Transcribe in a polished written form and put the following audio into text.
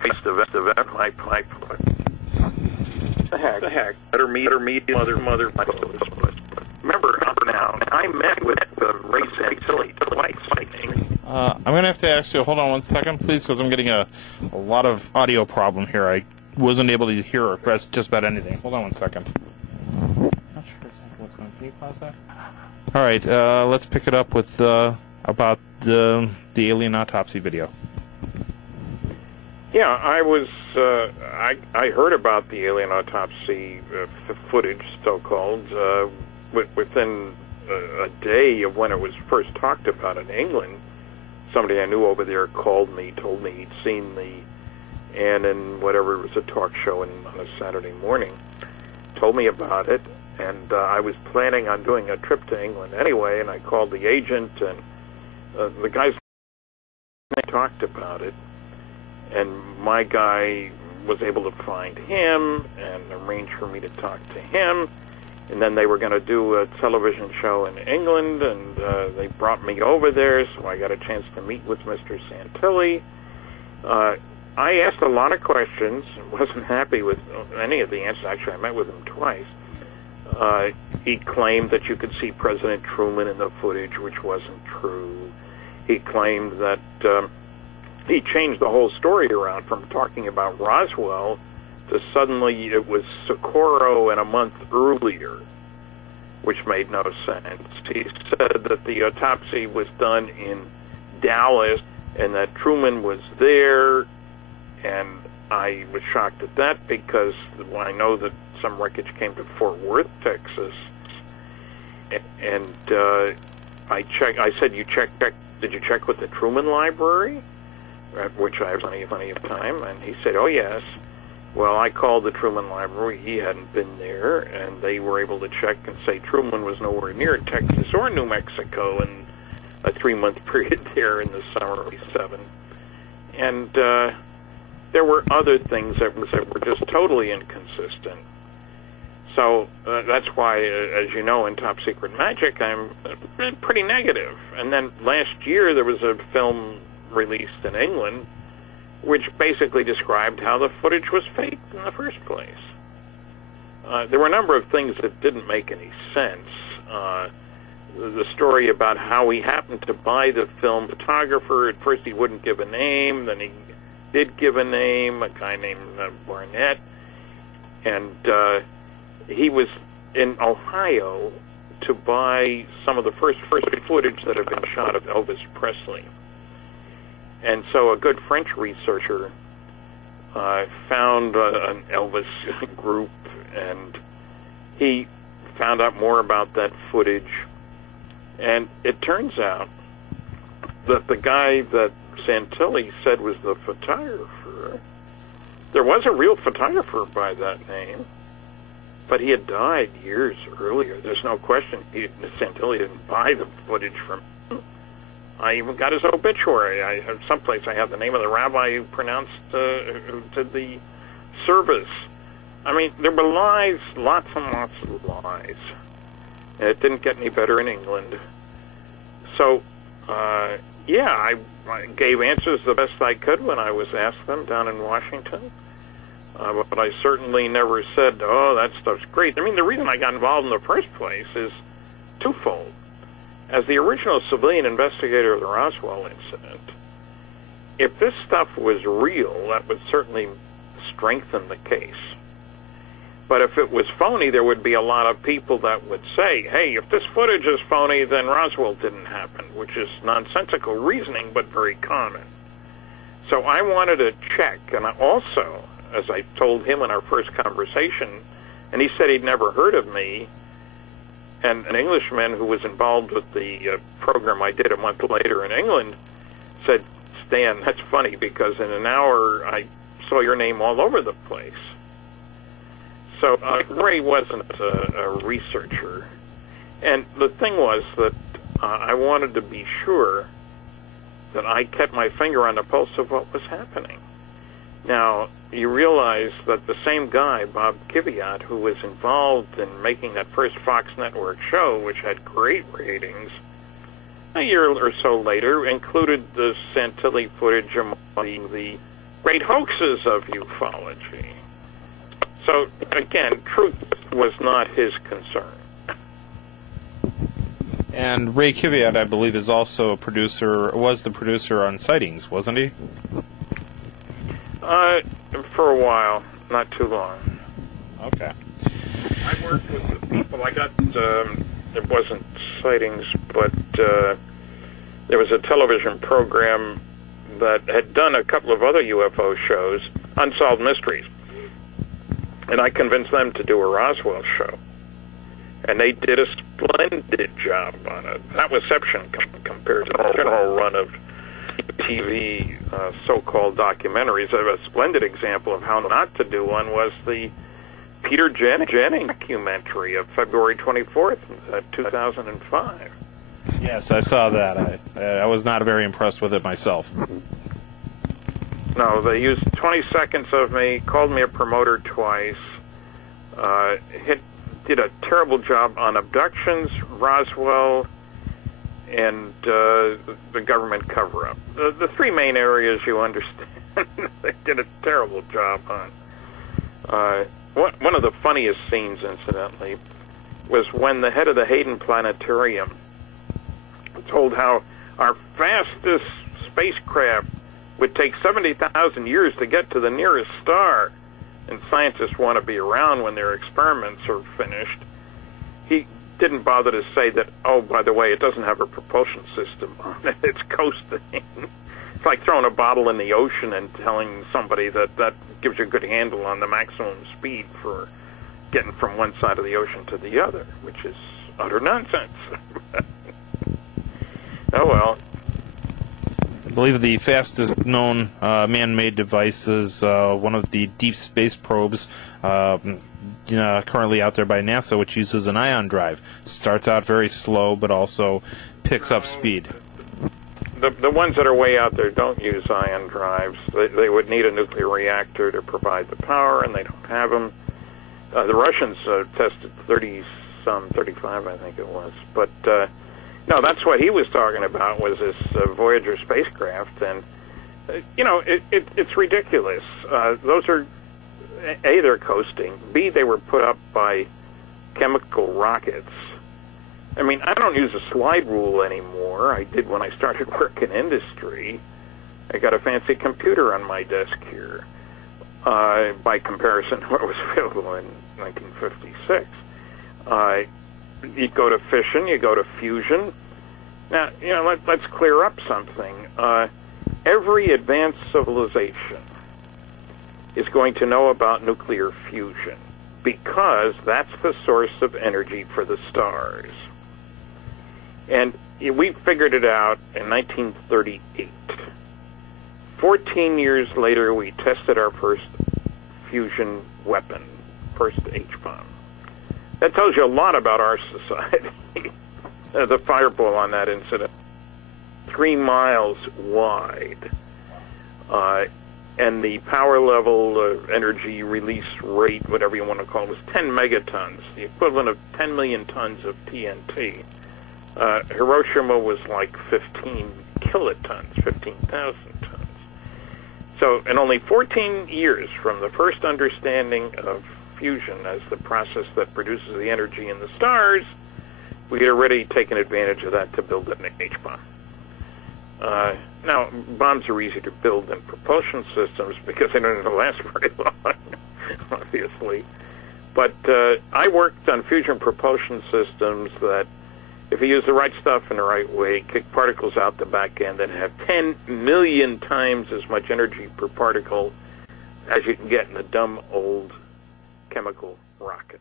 Face the event, my the heck, better meet mother. Remember now, I met with Ray Silly twice. I'm going to have to actually hold on one second, please, because I'm getting a lot of audio problem here. I wasn't able to hear or press just about anything. Hold on one second. Not sure exactly what's going on. Can you pause that? All right, let's pick it up with about the alien autopsy video. Yeah, I was. I heard about the alien autopsy footage, so-called, within a day of when it was first talked about in England. Somebody I knew over there called me, told me he'd seen and in whatever, it was a talk show on a Saturday morning, told me about it, and I was planning on doing a trip to England anyway, and I called the agent, and the guys talked about it, and my guy was able to find him and arrange for me to talk to him, and then they were going to do a television show in England, and they brought me over there, so I got a chance to meet with Mr. Santilli. I asked a lot of questions, wasn't happy with any of the answers. Actually, I met with him twice. He claimed that you could see President Truman in the footage, which wasn't true. He claimed that he changed the whole story around from talking about Roswell to suddenly it was Socorro and a month earlier, which made no sense. He said that the autopsy was done in Dallas and that Truman was there, and I was shocked at that because I know that some wreckage came to Fort Worth, Texas, and I checked. I said, did you check with the Truman Library? At which I have plenty of time, and he said, oh yes. Well, I called the Truman Library. He hadn't been there, and they were able to check and say Truman was nowhere near Texas or New Mexico in a 3-month period there in the summer of '87. And there were other things that were just totally inconsistent. So that's why, as you know, in Top Secret Magic, I'm pretty negative. And then last year there was a film released in England which basically described how the footage was faked in the first place. There were a number of things that didn't make any sense. The story about how he happened to buy the film photographer. At first he wouldn't give a name, then he did give a name, a guy named Barnett, and he was in Ohio to buy some of the first footage that had been shot of Elvis Presley. And so a good French researcher found an Elvis group, and he found out more about that footage. And it turns out that the guy that Santilli said was the photographer, there was a real photographer by that name, but he had died years earlier. There's no question Santilli didn't buy the footage from him. I even got his obituary. I have someplace I have the name of the rabbi who pronounced, who did the service. I mean, there were lies, lots and lots of lies. And it didn't get any better in England. So, yeah, I gave answers the best I could when I was asked them down in Washington. But I certainly never said, oh, that stuff's great. I mean, the reason I got involved in the first place is twofold. As the original civilian investigator of the Roswell incident, if this stuff was real, that would certainly strengthen the case. But if it was phony, there would be a lot of people that would say, hey, if this footage is phony, then Roswell didn't happen, which is nonsensical reasoning, but very common. So I wanted to check, and I also, as I told him in our first conversation, and he said he'd never heard of me, and an Englishman who was involved with the program I did a month later in England said, Stan, that's funny, because in an hour I saw your name all over the place. So Ray wasn't a researcher. And the thing was that I wanted to be sure that I kept my finger on the pulse of what was happening. Now, you realize that the same guy, Bob Kiviat, who was involved in making that first Fox Network show, which had great ratings, a year or so later, included the Santilli footage among the great hoaxes of ufology. So, again, truth was not his concern. And Ray Kiviat, I believe, is also a producer, was the producer on Sightings, wasn't he? For a while, not too long. Okay. I worked with the people. I got, it wasn't Sightings, but there was a television program that had done a couple of other UFO shows, Unsolved Mysteries. And I convinced them to do a Roswell show. And they did a splendid job on it. That was exception compared to the general run of TV so-called documentaries. A splendid example of how not to do one was the Peter Jennings documentary of February 24th, 2005. Yes, I saw that. I was not very impressed with it myself. No, they used 20 seconds of me, called me a promoter twice, did a terrible job on abductions, Roswell, and the government cover-up. The three main areas you understand, they did a terrible job on. One of the funniest scenes, incidentally, was when the head of the Hayden Planetarium told how our fastest spacecraft would take 70,000 years to get to the nearest star, and scientists want to be around when their experiments are finished. He didn't bother to say that, oh, by the way, it doesn't have a propulsion system on it. It's coasting. It's like throwing a bottle in the ocean and telling somebody that that gives you a good handle on the maximum speed for getting from one side of the ocean to the other, which is utter nonsense. Oh, well. I believe the fastest known man-made device is one of the deep space probes currently out there by NASA, which uses an ion drive. Starts out very slow, but also picks up speed. The ones that are way out there don't use ion drives. They would need a nuclear reactor to provide the power, and they don't have them. The Russians tested 35, I think it was. But no, that's what he was talking about, was this Voyager spacecraft. And, it's ridiculous. Those are, A, they're coasting. B, they were put up by chemical rockets. I mean, I don't use a slide rule anymore. I did when I started working in industry. I got a fancy computer on my desk here, by comparison to what was available in 1956. You go to fission, you go to fusion. Now, let's clear up something. Every advanced civilization is going to know about nuclear fusion because that's the source of energy for the stars. And we figured it out in 1938. 14 years later, we tested our first fusion weapon, first H-bomb. That tells you a lot about our society. The fireball on that incident, 3 miles wide. And the power level, energy release rate, whatever you want to call it, was 10 megatons, the equivalent of 10 million tons of TNT. Hiroshima was like 15 kilotons, 15,000 tons. So in only 14 years from the first understanding of fusion as the process that produces the energy in the stars, we had already taken advantage of that to build an H-bomb. Now, bombs are easy to build than propulsion systems because they don't last very long, obviously. But I worked on fusion propulsion systems that, if you use the right stuff in the right way, kick particles out the back end that have 10 million times as much energy per particle as you can get in a dumb old chemical rocket.